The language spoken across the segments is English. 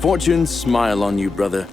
Fortune smile on you, brother.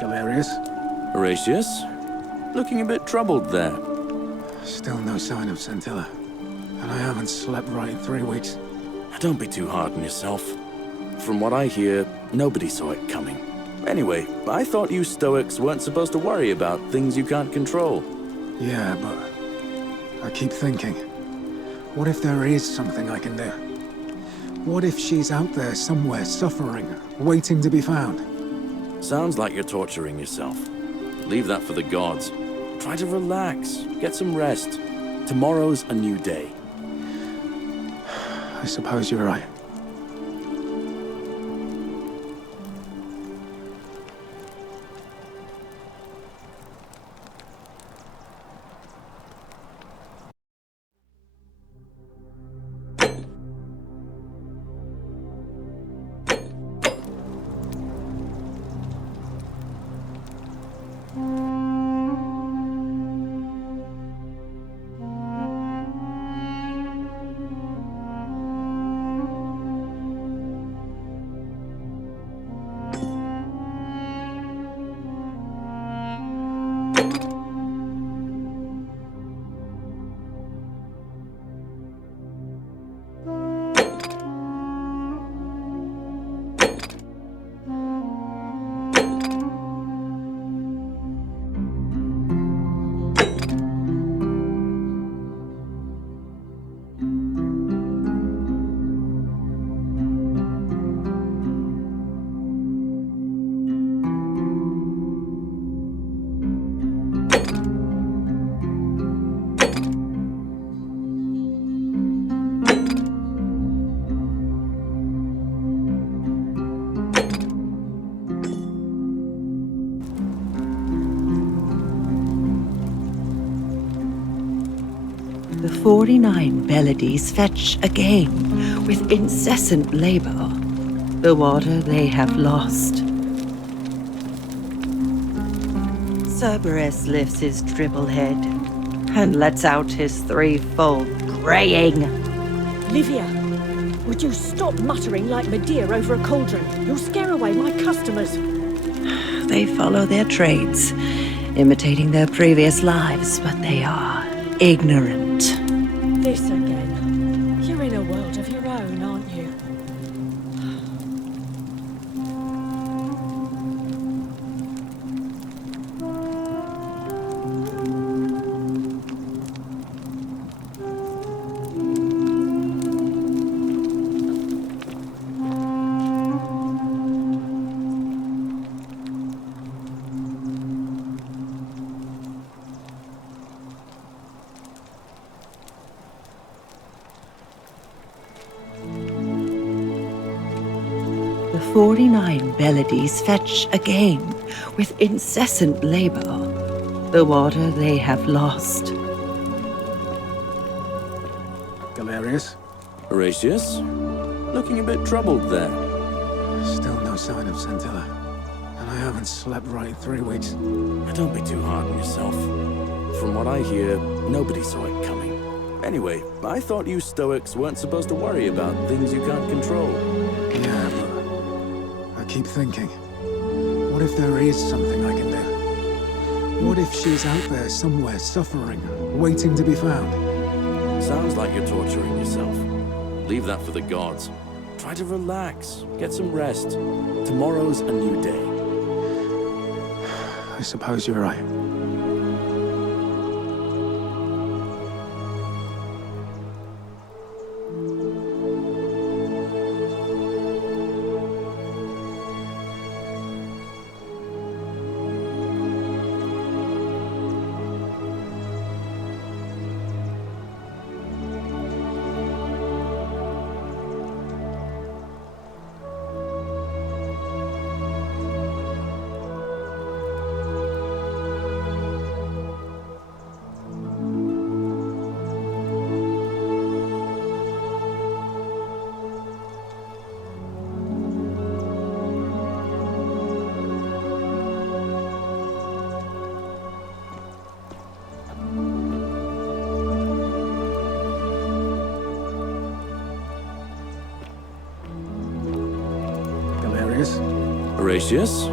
Galerius? Horatius? Looking a bit troubled there. Still no sign of Scintilla. And I haven't slept right in 3 weeks. Don't be too hard on yourself. From what I hear, nobody saw it coming. Anyway, I thought you Stoics weren't supposed to worry about things you can't control. Yeah, but I keep thinking, what if there is something I can do? What if she's out there somewhere suffering, waiting to be found? Sounds like you're torturing yourself. Leave that for the gods. Try to relax, get some rest. Tomorrow's a new day. I suppose you're right. The 49 Bellides fetch again with incessant labor the water they have lost. Cerberus lifts his dribble head and lets out his threefold graying. Livia, would you stop muttering like Medea over a cauldron? You'll scare away my customers. They follow their trades, imitating their previous lives, but they are ignorant. This again. You're in a world of your own, aren't you? The 49 Bellides fetch again with incessant labor the water they have lost. Galerius? Horatius? Looking a bit troubled there. Still no sign of Scintilla. And I haven't slept right in 3 weeks. Don't be too hard on yourself. From what I hear, nobody saw it coming. Anyway, I thought you Stoics weren't supposed to worry about things you can't control. Yeah, but I keep thinking, what if there is something I can do? What if she's out there somewhere suffering, waiting to be found? Sounds like you're torturing yourself. Leave that for the gods. Try to relax, get some rest. Tomorrow's a new day. I suppose you're right. Horatius?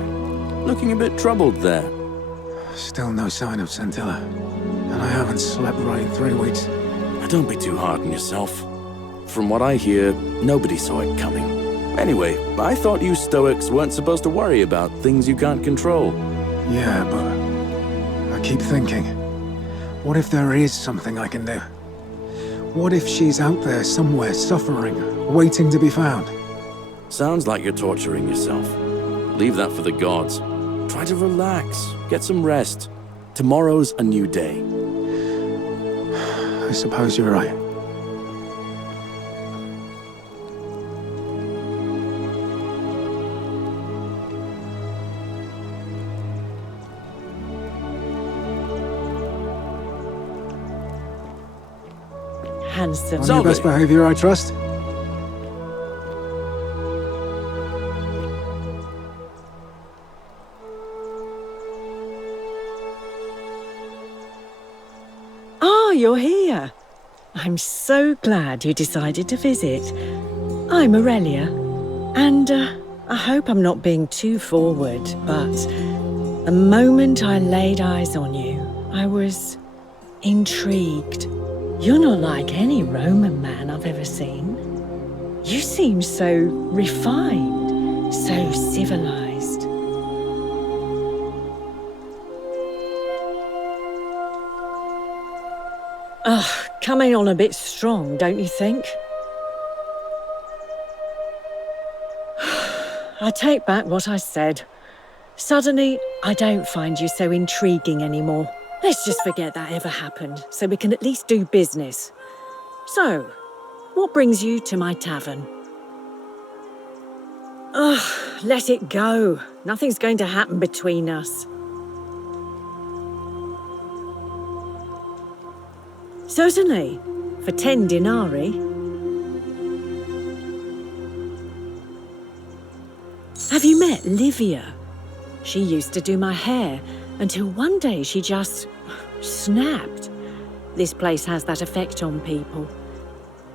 Looking a bit troubled there. Still no sign of Scintilla. And I haven't slept right in 3 weeks. Don't be too hard on yourself. From what I hear, nobody saw it coming. Anyway, I thought you Stoics weren't supposed to worry about things you can't control. Yeah, but I keep thinking, what if there is something I can do? What if she's out there somewhere suffering, waiting to be found? Sounds like you're torturing yourself. Leave that for the gods. Try to relax, get some rest. Tomorrow's a new day. I suppose you're right. Handsome. On your best behavior, I trust? You're here. I'm so glad you decided to visit. I'm Aurelia, and I hope I'm not being too forward, but the moment I laid eyes on you, I was intrigued. You're not like any Roman man I've ever seen. You seem so refined, so civilized. Ugh, coming on a bit strong, don't you think? I take back what I said. Suddenly, I don't find you so intriguing anymore. Let's just forget that ever happened, so we can at least do business. So, what brings you to my tavern? Ugh, let it go. Nothing's going to happen between us. Certainly, for 10 denarii. Have you met Livia? She used to do my hair, until one day she just snapped. This place has that effect on people.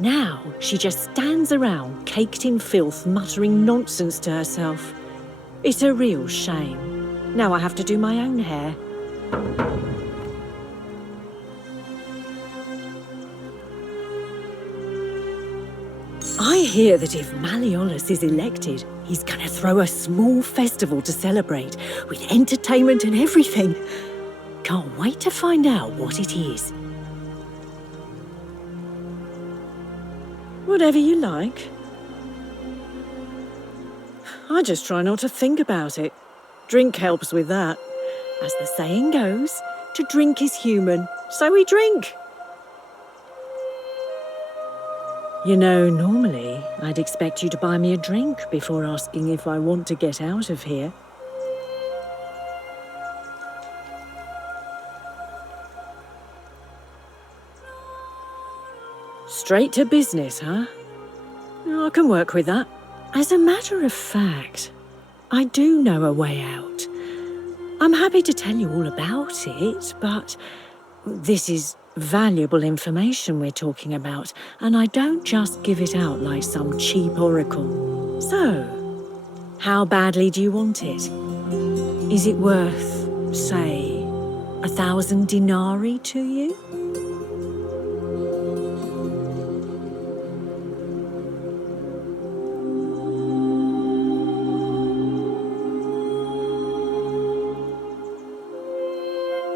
Now, she just stands around, caked in filth, muttering nonsense to herself. It's a real shame. Now I have to do my own hair. I hear that if Malleolus is elected, he's gonna throw a small festival to celebrate, with entertainment and everything. Can't wait to find out what it is. Whatever you like. I just try not to think about it. Drink helps with that. As the saying goes, to drink is human, so we drink. You know, normally, I'd expect you to buy me a drink before asking if I want to get out of here. Straight to business, huh? I can work with that. As a matter of fact, I do know a way out. I'm happy to tell you all about it, but this is valuable information we're talking about, and I don't just give it out like some cheap oracle. So, how badly do you want it? Is it worth, say, 1,000 denarii to you?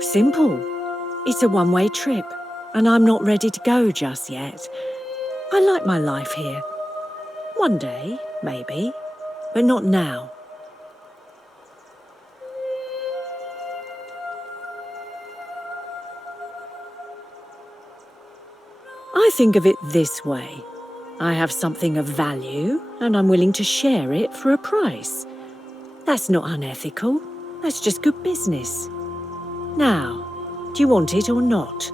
Simple. It's a one-way trip, and I'm not ready to go just yet. I like my life here. One day, maybe, but not now. I think of it this way. I have something of value, and I'm willing to share it for a price. That's not unethical. That's just good business. Now, do you want it or not?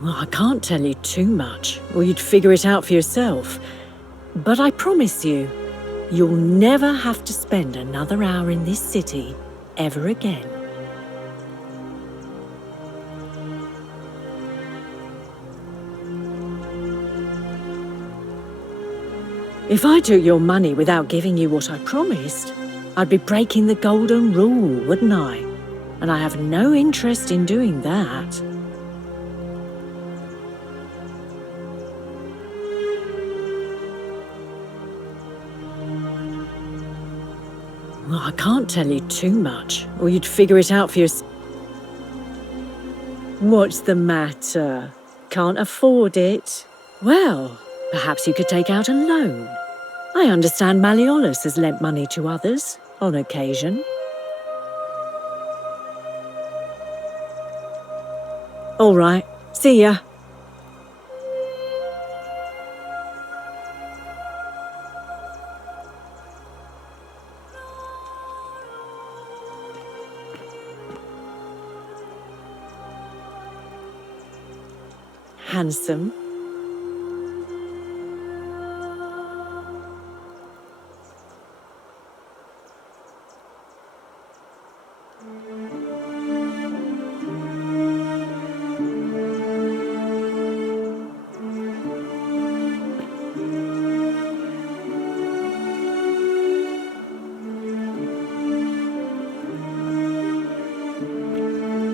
Well, I can't tell you too much, or you'd figure it out for yourself. But I promise you, you'll never have to spend another hour in this city ever again. If I took your money without giving you what I promised, I'd be breaking the golden rule, wouldn't I? And I have no interest in doing that. Well, I can't tell you too much, or you'd figure it out for yourself. What's the matter? Can't afford it? Well, perhaps you could take out a loan. I understand Malleolus has lent money to others, on occasion. All right, see ya. Handsome.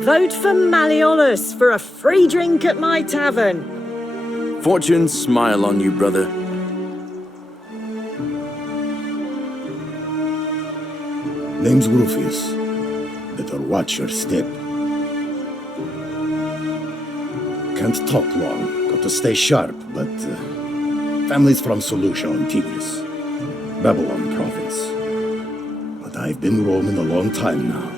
Vote for Malleolus for a free drink at my tavern. Fortune smile on you, brother. Name's Rufius. Better watch your step. Can't talk long. Got to stay sharp, but family's from Seleucia on Tigris, Babylon province. But I've been roaming a long time now.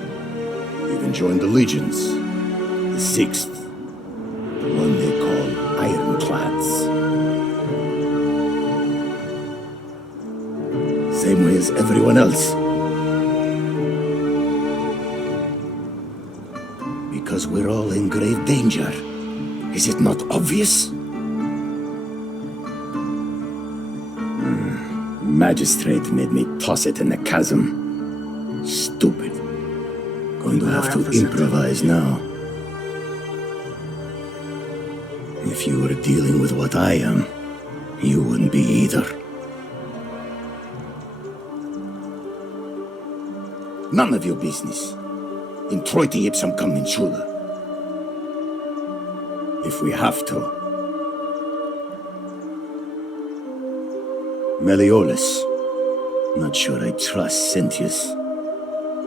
Even joined the legions, the 6th, the one they call Ironclads. Same way as everyone else. Because we're all in grave danger. Is it not obvious? Magistrate made me toss it in the chasm. Stupid. Going to have to improvise now. If you were dealing with what I am, you wouldn't be either. None of your business. Introiti ipsum commensula. If we have to. Malleolus. Not sure I trust Sentius.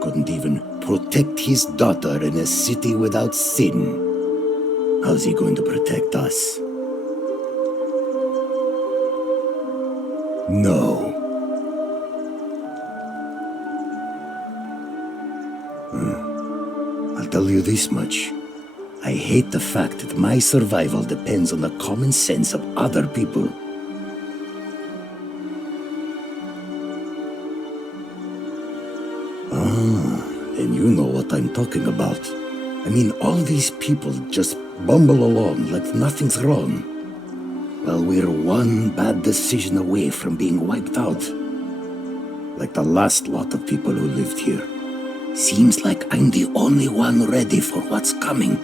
Couldn't even protect his daughter in a city without sin. How's he going to protect us? No. I'll tell you this much. I hate the fact that my survival depends on the common sense of other people. Then you know what I'm talking about. I mean, all these people just bumble along like nothing's wrong. Well, we're one bad decision away from being wiped out. Like the last lot of people who lived here. Seems like I'm the only one ready for what's coming.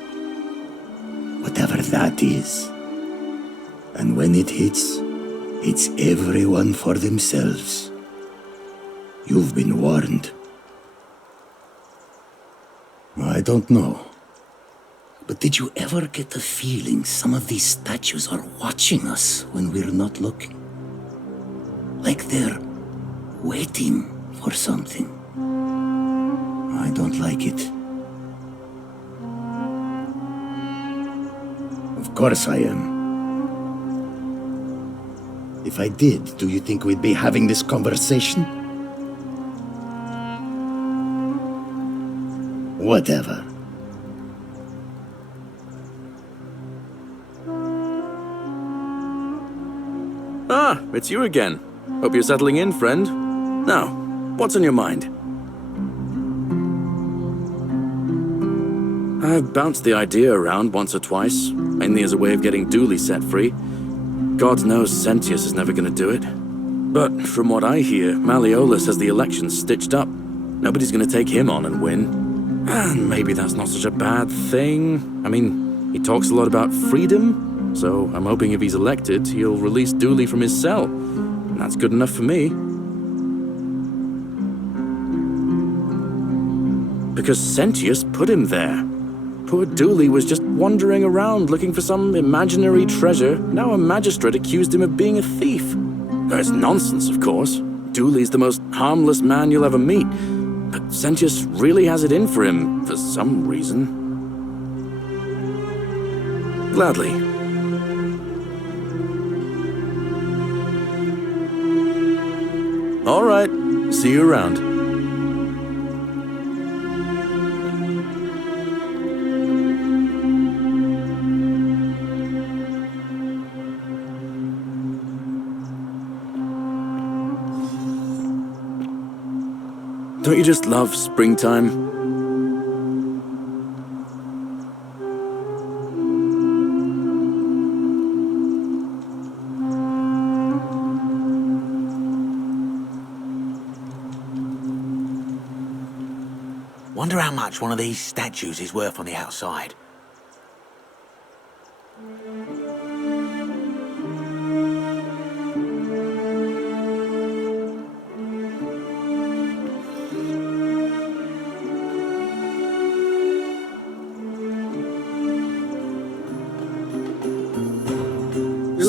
Whatever that is. And when it hits, It's everyone for themselves. You've been warned. I don't know. But did you ever get the feeling some of these statues are watching us when we're not looking? Like they're waiting for something. I don't like it. Of course I am. If I did, do you think we'd be having this conversation? Whatever. Ah, it's you again. Hope you're settling in, friend. Now, what's on your mind? I've bounced the idea around once or twice, mainly as a way of getting Dooley set free. God knows Sentius is never gonna do it. But from what I hear, Malleolus has the election stitched up. Nobody's gonna take him on and win. And maybe that's not such a bad thing. I mean, he talks a lot about freedom, so I'm hoping if he's elected, he'll release Dooley from his cell. And that's good enough for me. Because Sentius put him there. Poor Dooley was just wandering around looking for some imaginary treasure. Now a magistrate accused him of being a thief. That's nonsense, of course. Dooley's the most harmless man you'll ever meet. But Sentius really has it in for him, for some reason. Gladly. All right. See you around. Don't you just love springtime? Wonder how much one of these statues is worth on the outside.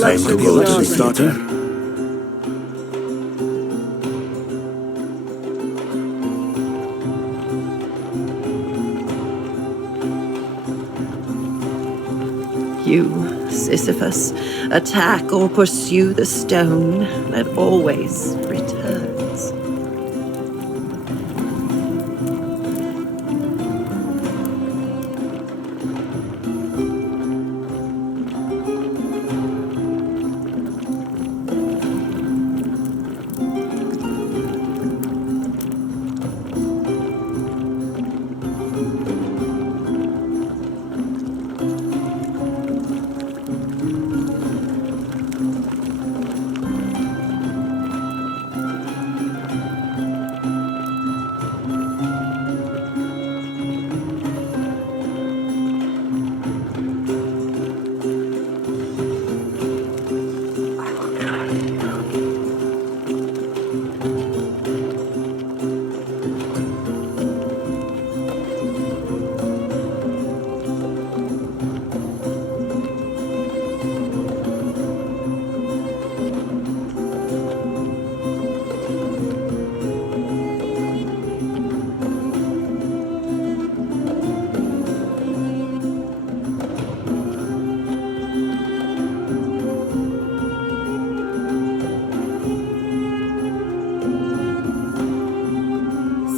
Time for the election starting. You, Sisyphus, attack or pursue the stone that always returns.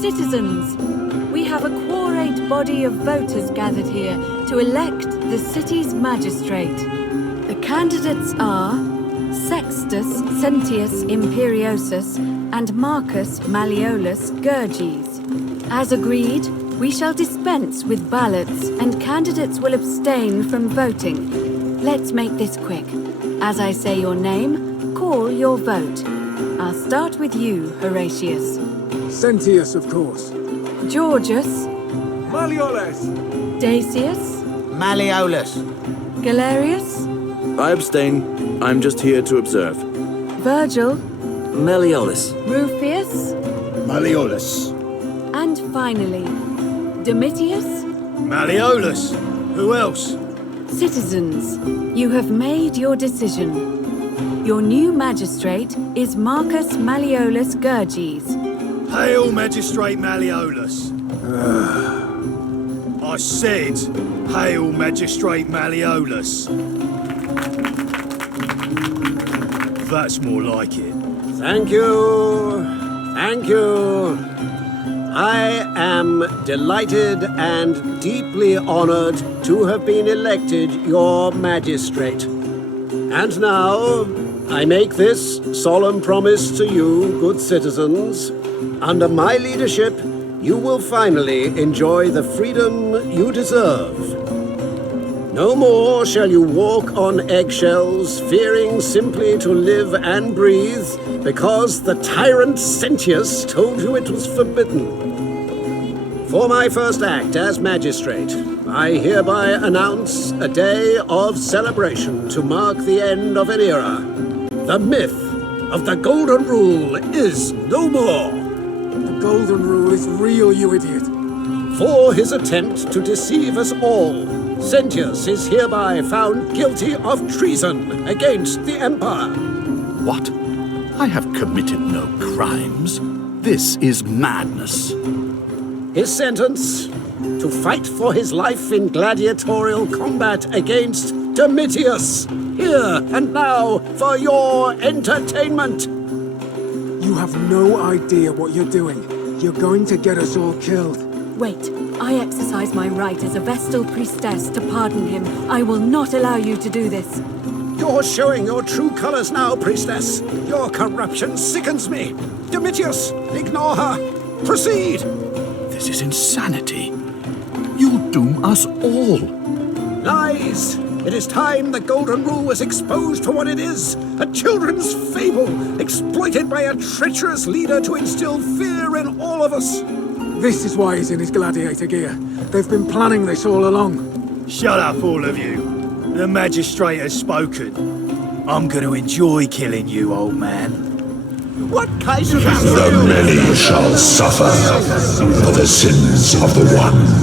Citizens, we have a quorate body of voters gathered here to elect the city's magistrate. The candidates are Sextus Sentius Imperiosus and Marcus Malleolus Gurges. As agreed, we shall dispense with ballots and candidates will abstain from voting. Let's make this quick. As I say your name, call your vote. I'll start with you, Horatius. Sentius, of course. Georgius. Malleolus! Dacius. Malleolus. Galerius. I abstain. I'm just here to observe. Virgil, Malleolus. Rufius, Malleolus. and finally, Domitius? Malleolus. Who else? Citizens, you have made your decision. Your new magistrate is Marcus Malleolus Gurges. Hail, Magistrate Malleolus. I said, hail, Magistrate Malleolus. That's more like it. Thank you. Thank you. I am delighted and deeply honored to have been elected your magistrate. And now, I make this solemn promise to you, good citizens. Under my leadership, you will finally enjoy the freedom you deserve. No more shall you walk on eggshells, fearing simply to live and breathe, because the tyrant Sentius told you it was forbidden. For my first act as magistrate, I hereby announce a day of celebration to mark the end of an era. The myth of the Golden Rule is no more. The Golden Rule is real, you idiot. For his attempt to deceive us all, Sentius is hereby found guilty of treason against the Empire. What? I have committed no crimes. This is madness. His sentence, to fight for his life in gladiatorial combat against Domitius, here and now for your entertainment. You have no idea what you're doing. You're going to get us all killed. Wait, I exercise my right as a Vestal priestess to pardon him. I will not allow you to do this. You're showing your true colors now, priestess. Your corruption sickens me. Domitius, ignore her. Proceed. This is insanity. You'll doom us all. Lies! It is time the Golden Rule was exposed for what it is. A children's fable, exploited by a treacherous leader to instill fear in all of us. This is why he's in his gladiator gear. They've been planning this all along. Shut up, all of you. The magistrate has spoken. I'm going to enjoy killing you, old man. What kind of... The many shall suffer for the sins of the one.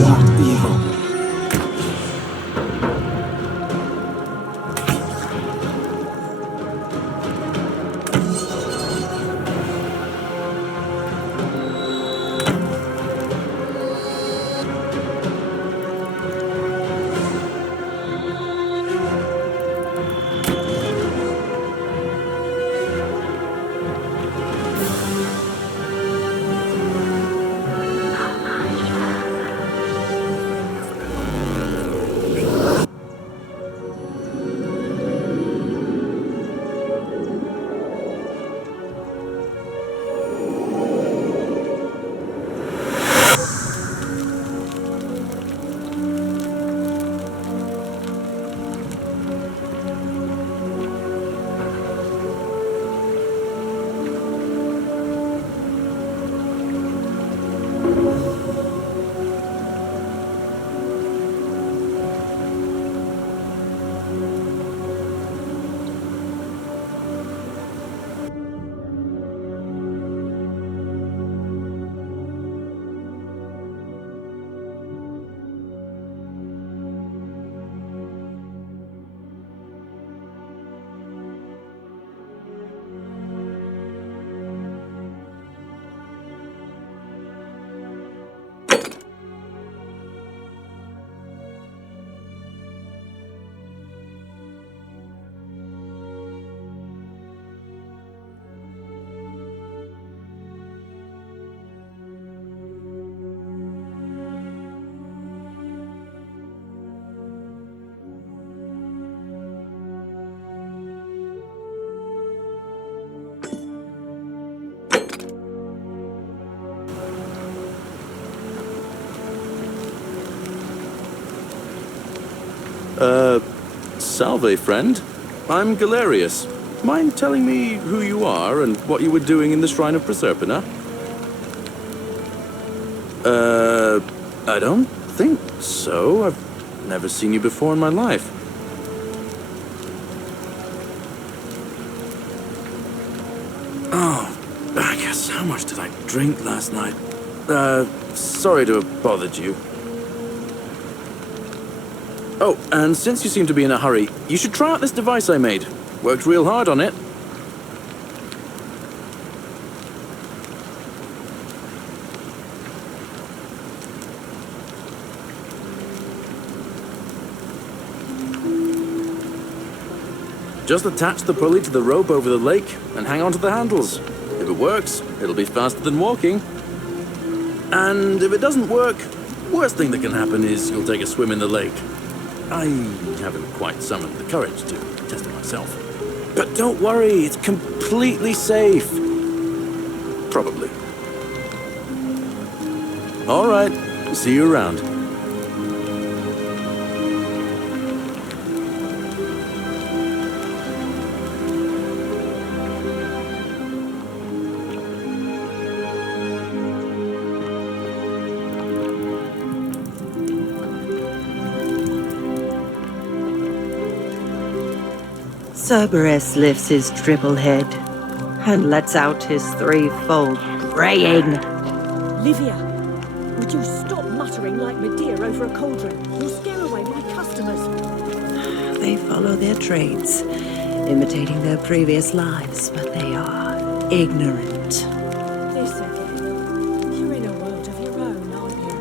Salve, friend. I'm Galerius. Mind telling me who you are and what you were doing in the Shrine of Proserpina? I don't think so. I've never seen you before in my life. Oh, I guess how much did I drink last night? Sorry to have bothered you. Oh, and since you seem to be in a hurry, you should try out this device I made. Worked real hard on it. Just attach the pulley to the rope over the lake and hang on to the handles. If it works, it'll be faster than walking. And if it doesn't work, worst thing that can happen is you'll take a swim in the lake. I haven't quite summoned the courage to test it myself. But don't worry, it's completely safe. Probably. All right, see you around. Cerberus lifts his triple head and lets out his threefold braying. Livia, would you stop muttering like Medea over a cauldron? You'll scare away my customers. They follow their trades, imitating their previous lives, but they are ignorant. This again. You're in a world of your own, aren't you?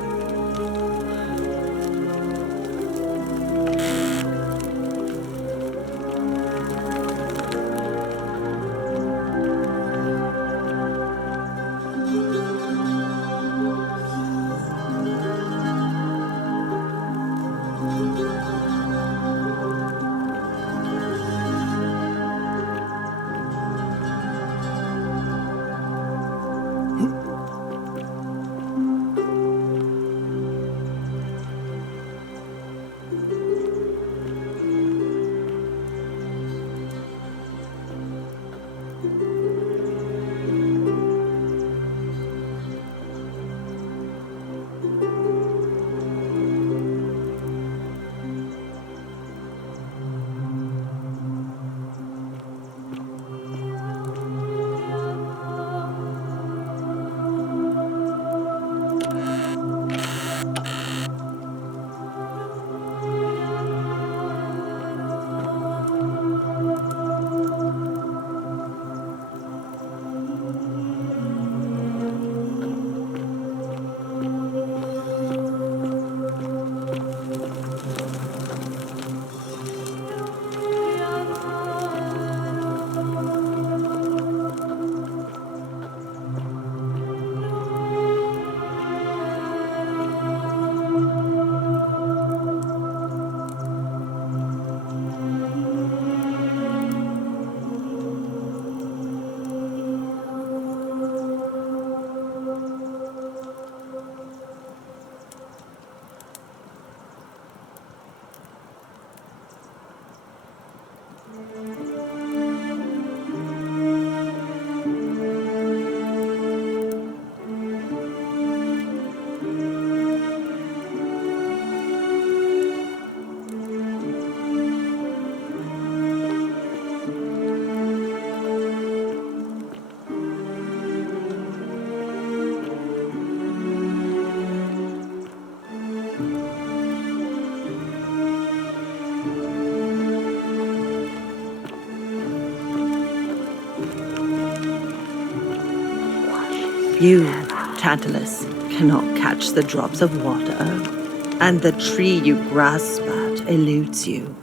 You, Tantalus, cannot catch the drops of water, and the tree you grasp at eludes you.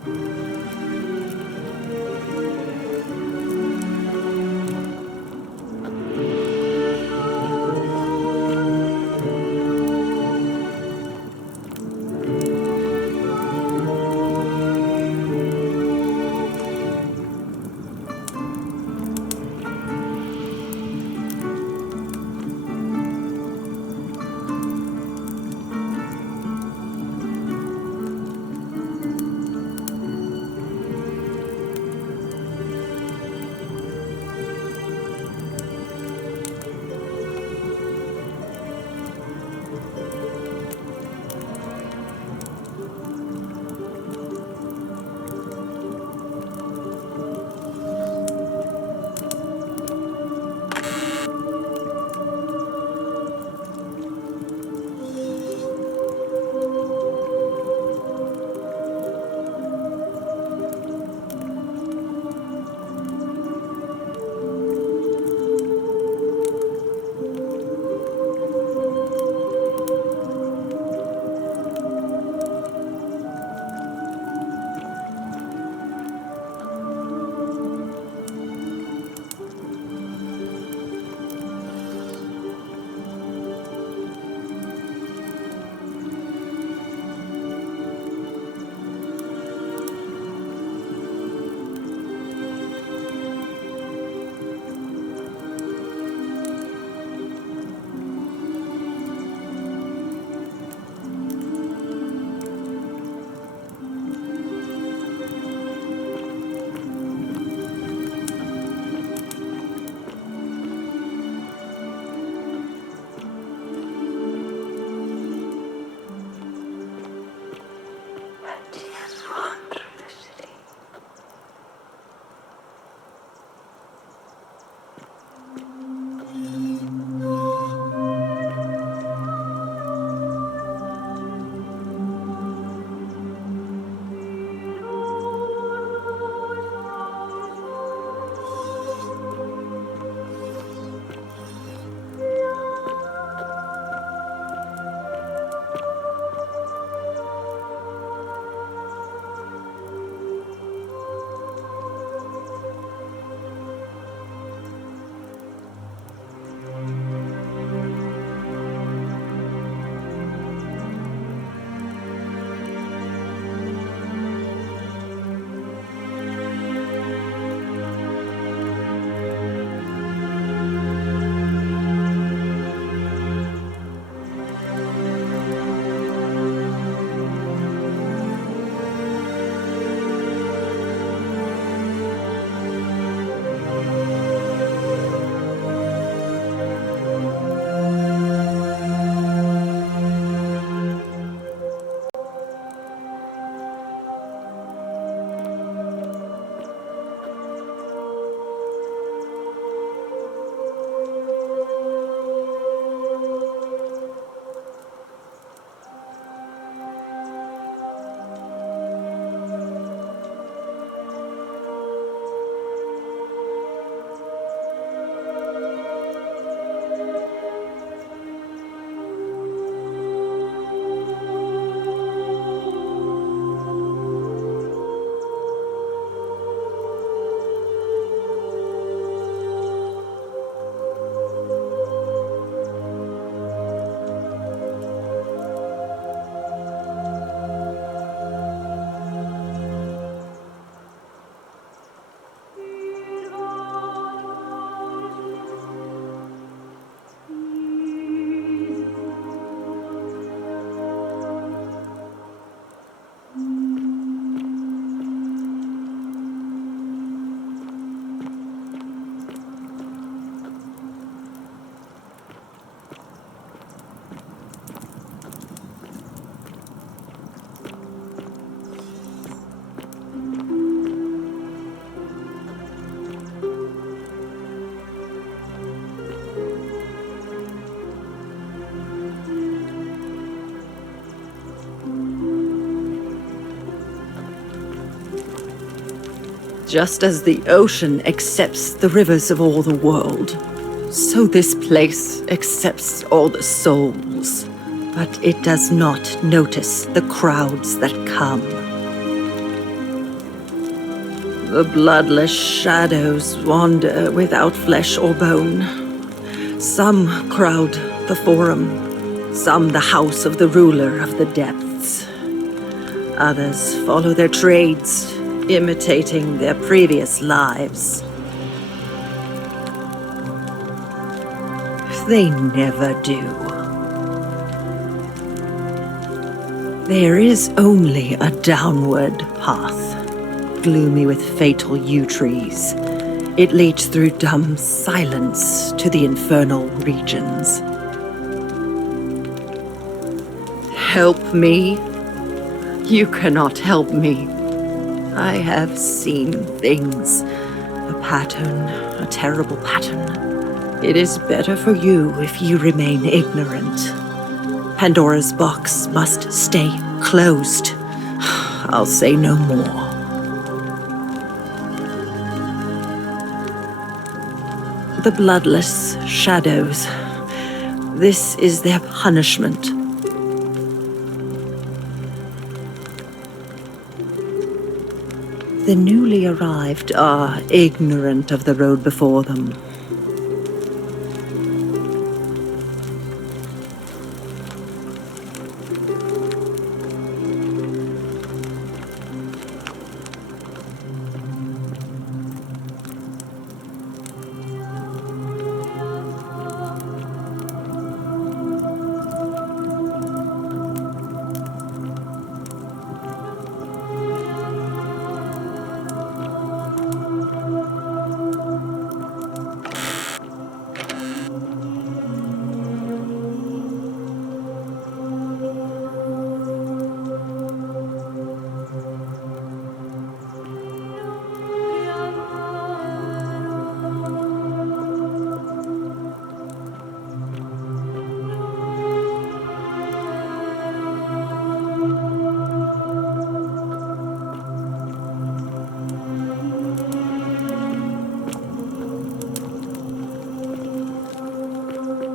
Just as the ocean accepts the rivers of all the world, so this place accepts all the souls. But it does not notice the crowds that come. The bloodless shadows wander without flesh or bone. Some crowd the Forum, some the house of the ruler of the depths. Others follow their trades, imitating their previous lives. They never do. There is only a downward path, gloomy with fatal yew trees. It leads through dumb silence to the infernal regions. Help me? You cannot help me. I have seen things. A pattern, a terrible pattern. It is better for you if you remain ignorant. Pandora's box must stay closed. I'll say no more. The bloodless shadows. This is their punishment. The newly arrived are ignorant of the road before them.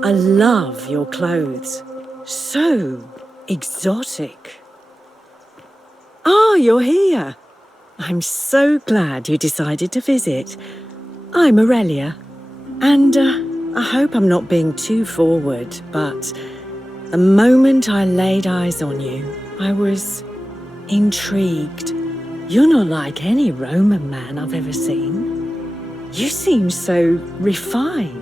I love your clothes. So exotic. Ah, you're here. I'm so glad you decided to visit. I'm Aurelia, and I hope I'm not being too forward, but the moment I laid eyes on you, I was intrigued. You're not like any Roman man I've ever seen. You seem so refined.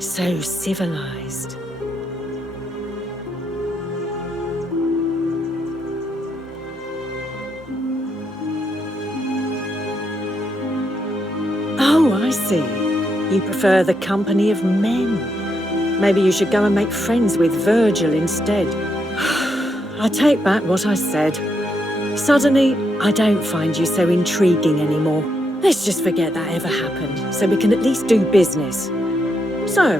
So civilized. Oh, I see. You prefer the company of men. Maybe you should go and make friends with Virgil instead. I take back what I said. Suddenly, I don't find you so intriguing anymore. Let's just forget that ever happened, so we can at least do business. So,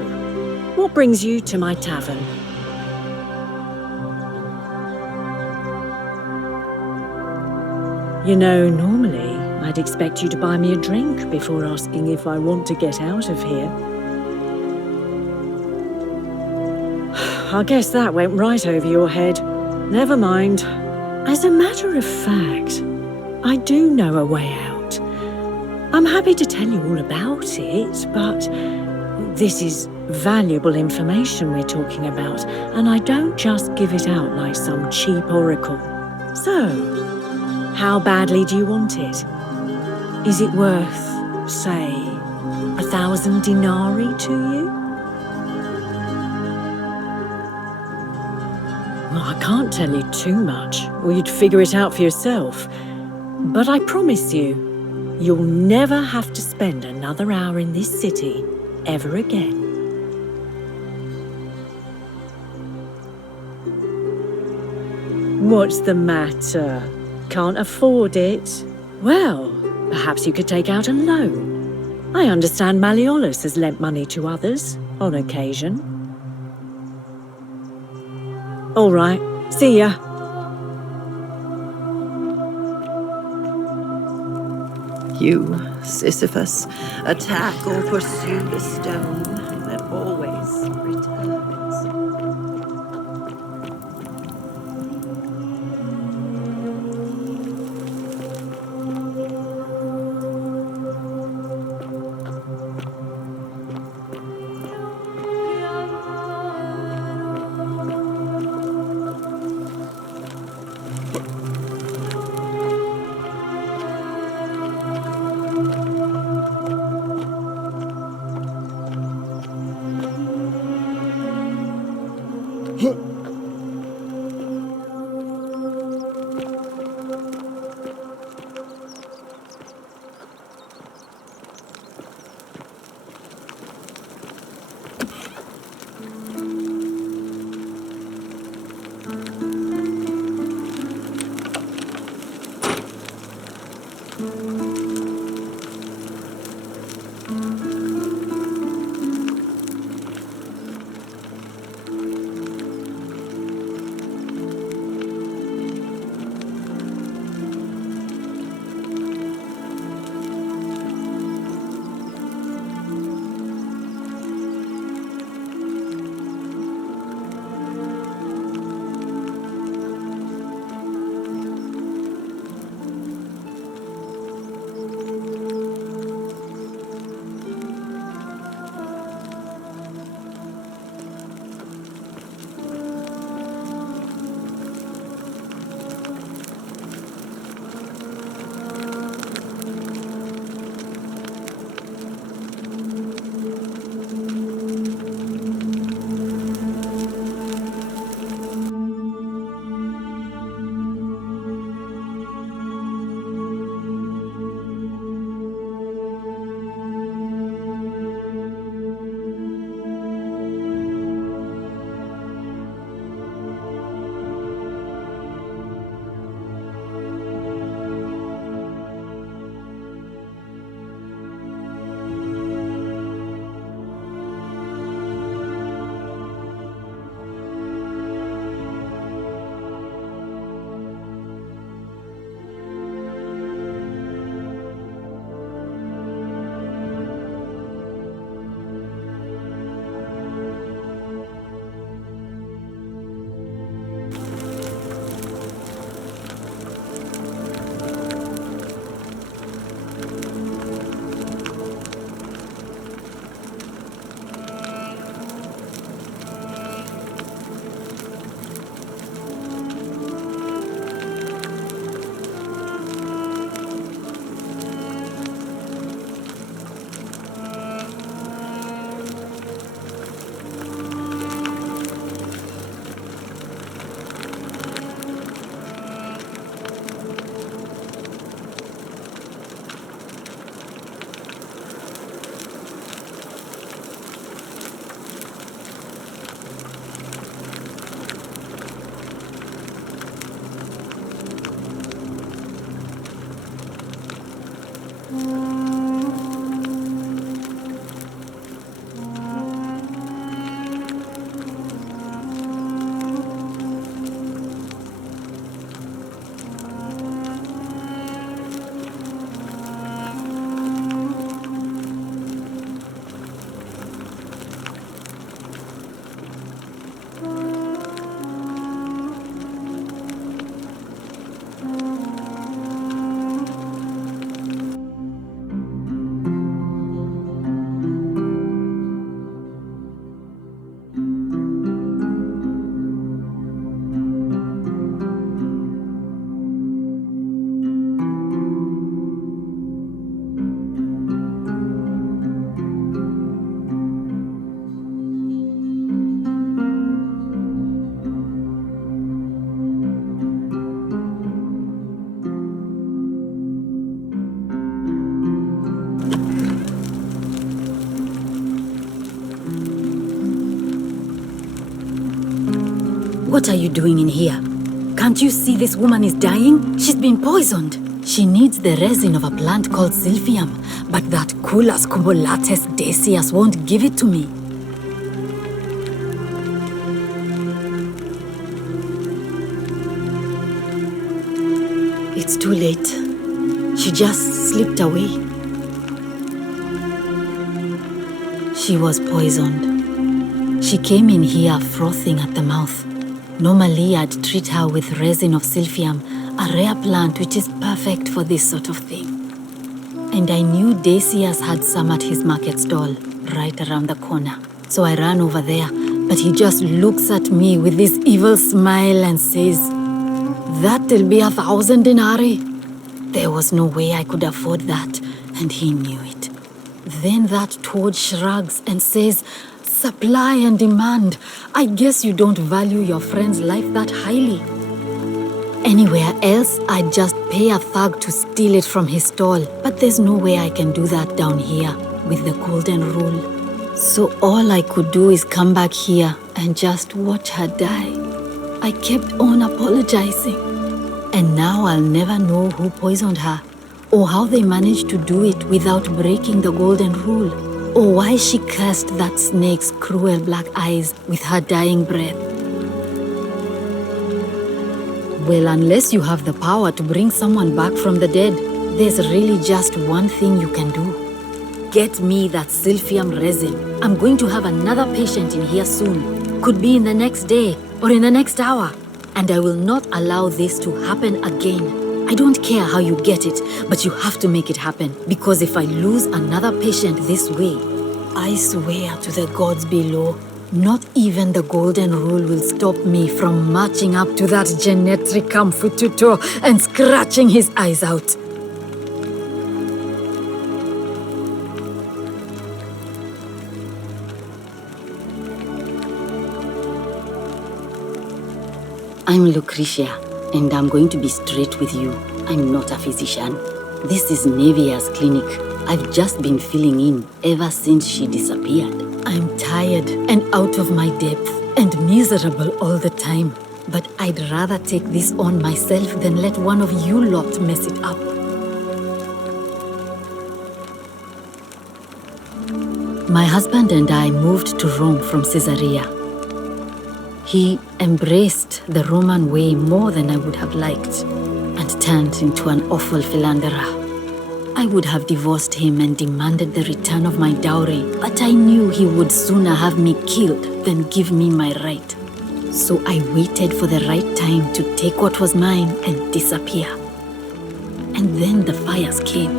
what brings you to my tavern? You know, normally I'd expect you to buy me a drink before asking if I want to get out of here. I guess that went right over your head. Never mind. As a matter of fact, I do know a way out. I'm happy to tell you all about it, but this is valuable information we're talking about, and I don't just give it out like some cheap oracle. So, how badly do you want it? Is it worth, say, 1,000 denarii to you? Well, I can't tell you too much, or you'd figure it out for yourself. But I promise you, you'll never have to spend another hour in this city ever again. What's the matter? Can't afford it? Well, perhaps you could take out a loan. I understand Malleolus has lent money to others, on occasion. All right, see ya. You, Sisyphus, attack or pursue the stone that always returns. What are you doing in here? Can't you see this woman is dying? She's been poisoned. She needs the resin of a plant called Silphium, but that Culus cumulatus decius won't give it to me. It's too late. she just slipped away. She was poisoned. She came in here frothing at the mouth. Normally, I'd treat her with resin of silphium, a rare plant which is perfect for this sort of thing. And I knew Decius had some at his market stall, right around the corner. So I ran over there, but he just looks at me with this evil smile and says, "That'll be 1,000 denarii." There was no way I could afford that, and he knew it. Then that toad shrugs and says, "Supply and demand. I guess you don't value your friend's life that highly." Anywhere else, I'd just pay a thug to steal it from his stall. But there's no way I can do that down here with the golden rule. So all I could do is come back here and just watch her die. I kept on apologizing. And now I'll never know who poisoned her, or how they managed to do it without breaking the golden rule, or why she cursed that snake's cruel black eyes with her dying breath. Well, unless you have the power to bring someone back from the dead, there's really just one thing you can do. Get me that silphium resin. I'm going to have another patient in here soon. Could be in the next day or in the next hour. And I will not allow this to happen again. I don't care how you get it, but you have to make it happen. Because if I lose another patient this way, I swear to the gods below, not even the golden rule will stop me from marching up to that Genetricum Fututo and scratching his eyes out. I'm Lucretia, and I'm going to be straight with you. I'm not a physician. This is Nevia's clinic. I've just been filling in ever since she disappeared. I'm tired and out of my depth and miserable all the time. But I'd rather take this on myself than let one of you lot mess it up. My husband and I moved to Rome from Caesarea. He embraced the Roman way more than I would have liked and turned into an awful philanderer. I would have divorced him and demanded the return of my dowry, but I knew he would sooner have me killed than give me my right. So I waited for the right time to take what was mine and disappear. And then the fires came.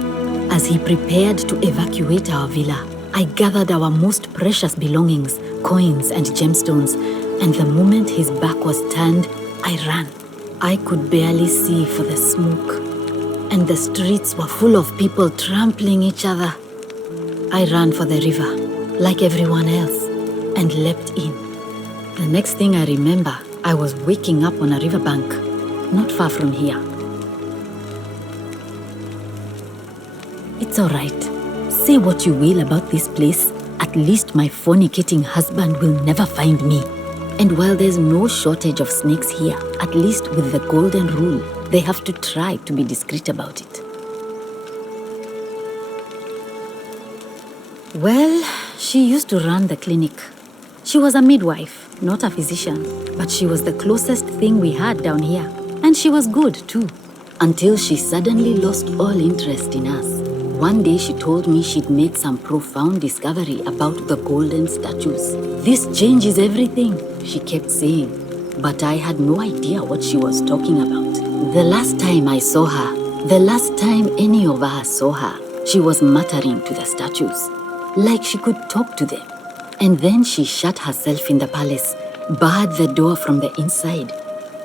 As he prepared to evacuate our villa, I gathered our most precious belongings, coins and gemstones, and the moment his back was turned, I ran. I could barely see for the smoke, and the streets were full of people trampling each other. I ran for the river, like everyone else, and leapt in. The next thing I remember, I was waking up on a riverbank, not far from here. It's all right. Say what you will about this place, at least my fornicating husband will never find me. And while there's no shortage of snakes here, at least with the golden rule, they have to try to be discreet about it. Well, she used to run the clinic. She was a midwife, not a physician, but she was the closest thing we had down here. And she was good too, until she suddenly lost all interest in us. One day she told me she'd made some profound discovery about the golden statues. "This changes everything," she kept saying, but I had no idea what she was talking about. The last time I saw her, the last time any of us saw her, she was muttering to the statues, like she could talk to them. And then she shut herself in the palace, barred the door from the inside,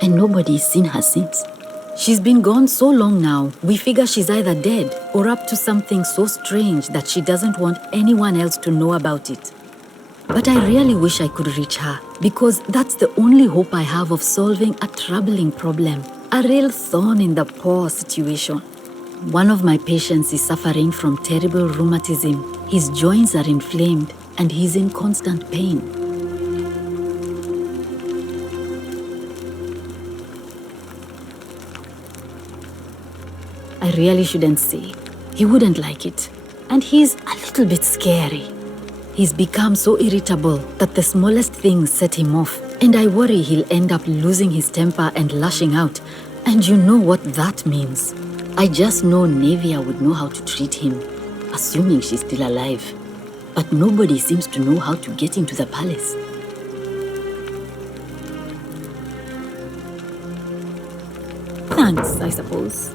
and nobody's seen her since. She's been gone so long now, we figure she's either dead or up to something so strange that she doesn't want anyone else to know about it. But I really wish I could reach her, because that's the only hope I have of solving a troubling problem, a real thorn in the paw situation. One of my patients is suffering from terrible rheumatism. His joints are inflamed and he's in constant pain. I really shouldn't say. He wouldn't like it. And he's a little bit scary. He's become so irritable that the smallest things set him off. And I worry he'll end up losing his temper and lashing out. And you know what that means. I just know Nevia would know how to treat him, assuming she's still alive. But nobody seems to know how to get into the palace. Thanks, I suppose.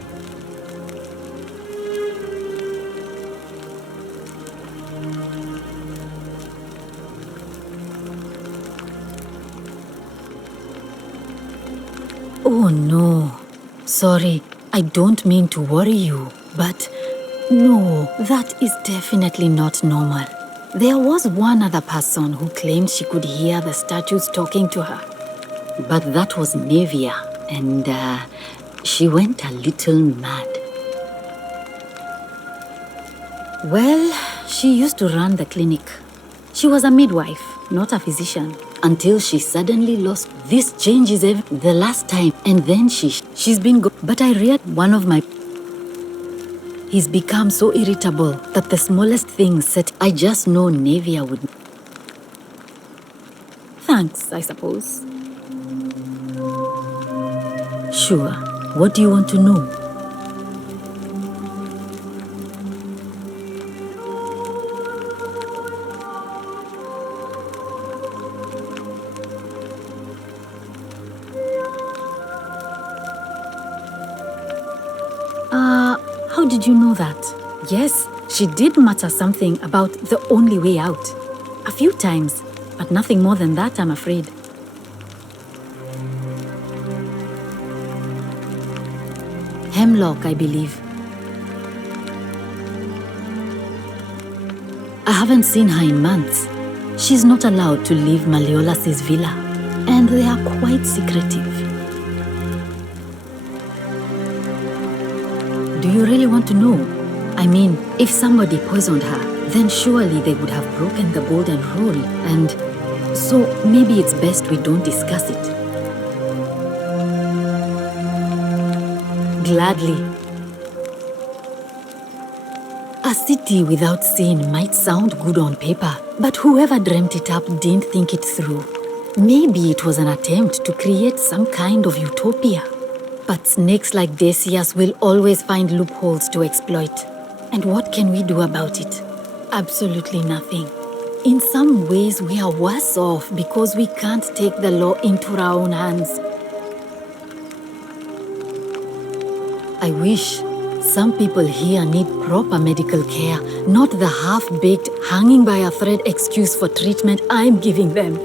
Oh no. Sorry, I don't mean to worry you, but no, that is definitely not normal. There was one other person who claimed she could hear the statues talking to her. But that was Nevia, and she went a little mad. Well, she used to run the clinic. She was a midwife, not a physician, until she suddenly lost. This changes the last time, and then she's been but I read one of my... He's become so irritable that the smallest thing said, I just know Nevia would... Thanks, I suppose. Sure. What do you want to know? How did you know that? Yes, she did mutter something about the only way out. A few times, but nothing more than that, I'm afraid. Hemlock, I believe. I haven't seen her in months. She's not allowed to leave Malleolus' villa, and they are quite secretive. Do you really want to know? I mean, if somebody poisoned her, then surely they would have broken the golden rule, and so maybe it's best we don't discuss it. Gladly. A city without sin might sound good on paper, but whoever dreamt it up didn't think it through. Maybe it was an attempt to create some kind of utopia. But snakes like Decius will always find loopholes to exploit. And what can we do about it? Absolutely nothing. In some ways, we are worse off because we can't take the law into our own hands. I wish. Some people here need proper medical care, not the half-baked, hanging by a thread excuse for treatment I'm giving them.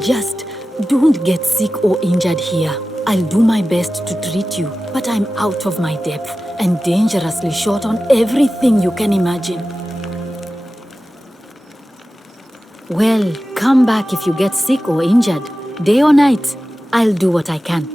Just don't get sick or injured here. I'll do my best to treat you, but I'm out of my depth and dangerously short on everything you can imagine. Well, come back if you get sick or injured. Day or night, I'll do what I can.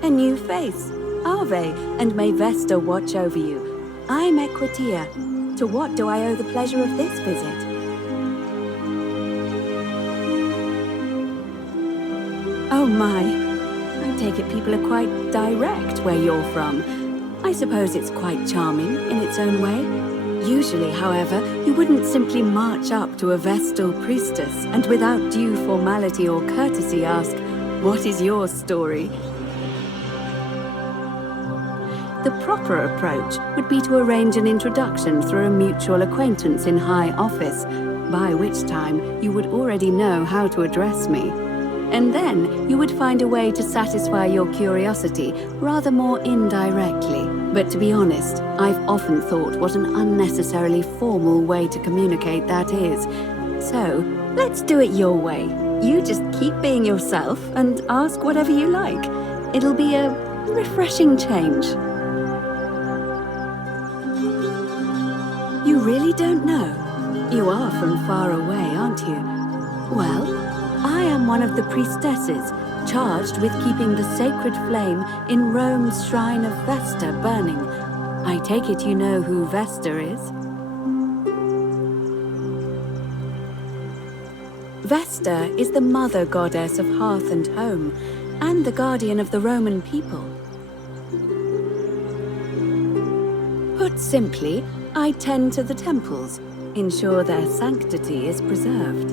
A new face. Ave, and may Vesta watch over you. I'm Equitia. To what do I owe the pleasure of this visit? Oh my. I take it people are quite direct where you're from. I suppose it's quite charming in its own way. Usually, however, you wouldn't simply march up to a Vestal priestess and without due formality or courtesy ask, "What is your story?" The proper approach would be to arrange an introduction through a mutual acquaintance in high office, by which time you would already know how to address me. And then you would find a way to satisfy your curiosity rather more indirectly. But to be honest, I've often thought what an unnecessarily formal way to communicate that is. So, let's do it your way. You just keep being yourself and ask whatever you like. It'll be a refreshing change. You really don't know? You are from far away, aren't you? Well, I am one of the priestesses charged with keeping the sacred flame in Rome's shrine of Vesta burning. I take it you know who Vesta is? Vesta is the mother goddess of hearth and home, and the guardian of the Roman people. Put simply, I tend to the temples, ensure their sanctity is preserved.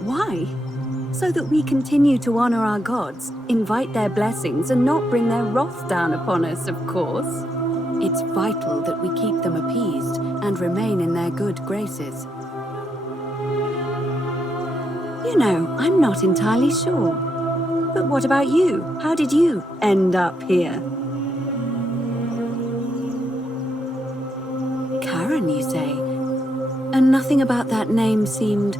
Why? So that we continue to honor our gods, invite their blessings, and not bring their wrath down upon us, of course. It's vital that we keep them appeased and remain in their good graces. You know, I'm not entirely sure. But what about you? How did you end up here? Karen, you say? And nothing about that name seemed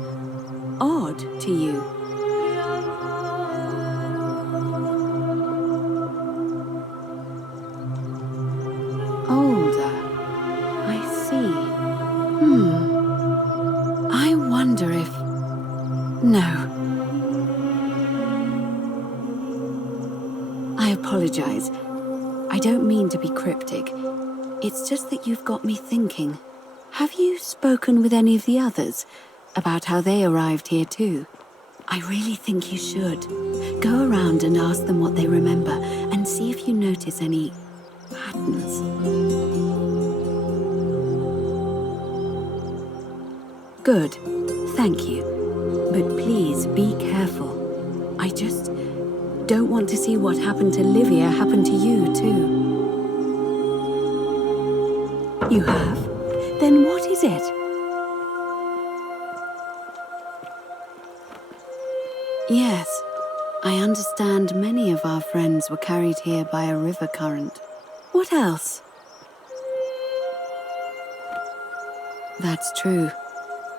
odd to you? Older. I see. I wonder if... No. I apologize. I don't mean to be cryptic. It's just that you've got me thinking. Have you spoken with any of the others about how they arrived here too? I really think you should. Go around and ask them what they remember and see if you notice any patterns. Good. Thank you. But please be careful. I just don't want to see what happened to Livia happen to you too. You have? Then what is it? Yes, I understand many of our friends were carried here by a river current. What else? That's true.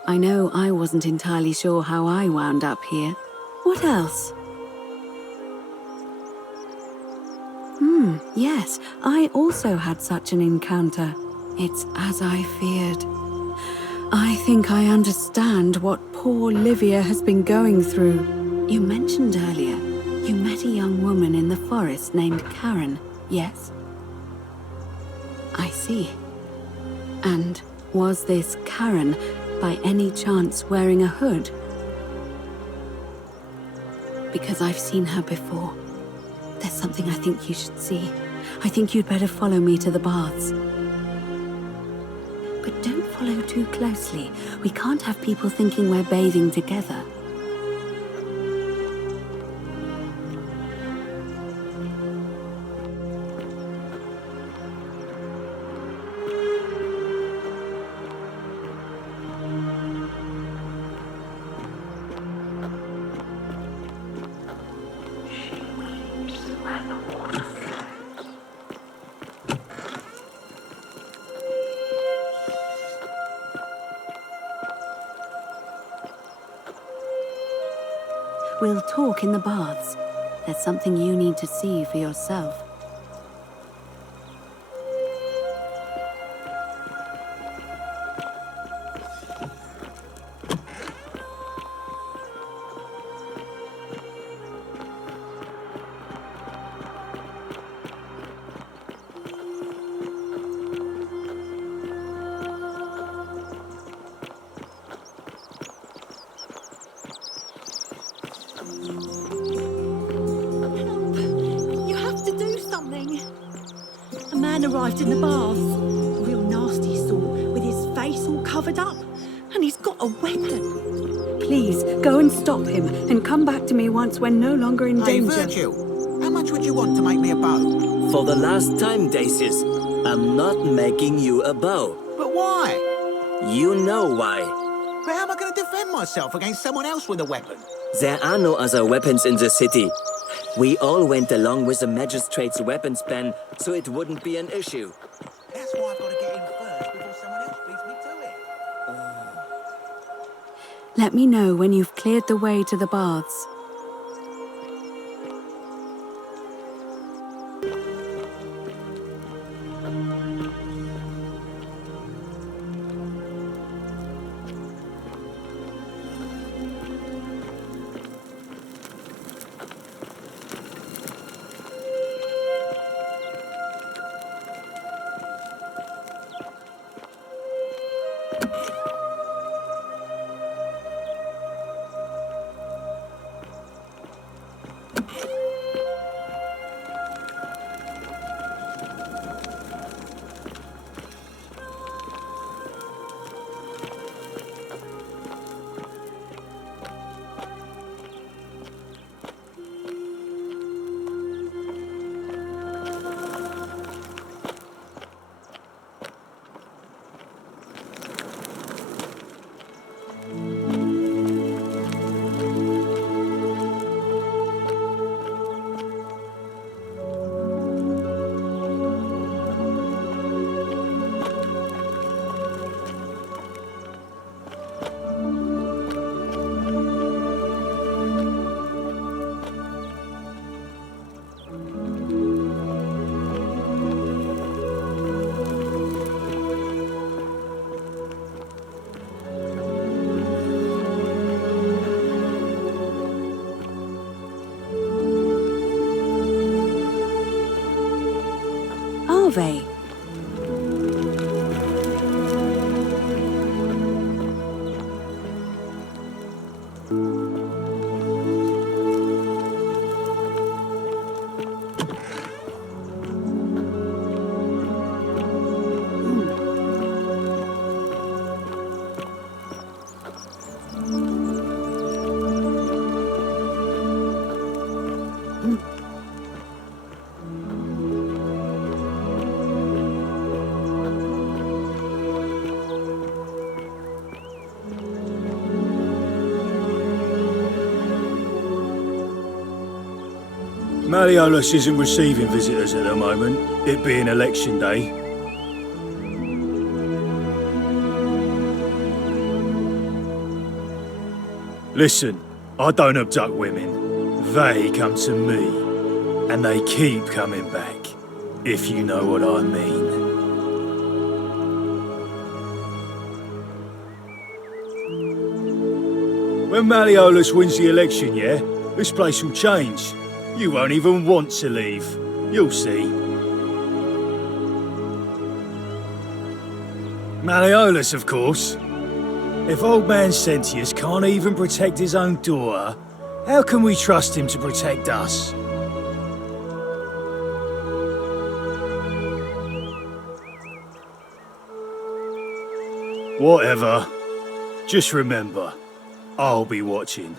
I know I wasn't entirely sure how I wound up here. What else? Yes, I also had such an encounter. It's as I feared. I think I understand what poor Livia has been going through. You mentioned earlier, you met a young woman in the forest named Karen, yes? I see. And was this Karen, by any chance, wearing a hood? Because I've seen her before. There's something I think you should see. I think you'd better follow me to the baths. But don't follow too closely. We can't have people thinking we're bathing together. We'll talk in the baths. There's something you need to see for yourself. Arrived in the baths. Real nasty sort, with his face all covered up. And he's got a weapon. Please, go and stop him, and come back to me once we're no longer in danger. Virgil, how much would you want to make me a bow? For the last time, Dacius, I'm not making you a bow. But why? You know why. But how am I going to defend myself against someone else with a weapon? There are no other weapons in the city. We all went along with the magistrate's weapons ban, so it wouldn't be an issue. That's why I've got to get in first before someone else beats me to it. Let me know when you've cleared the way to the baths. Vey. Malleolus isn't receiving visitors at the moment, it being election day. Listen, I don't abduct women. They come to me, and they keep coming back, if you know what I mean. When Malleolus wins the election, yeah, this place will change. You won't even want to leave. You'll see. Malleolus, of course. If old man Sentius can't even protect his own daughter, how can we trust him to protect us? Whatever. Just remember, I'll be watching.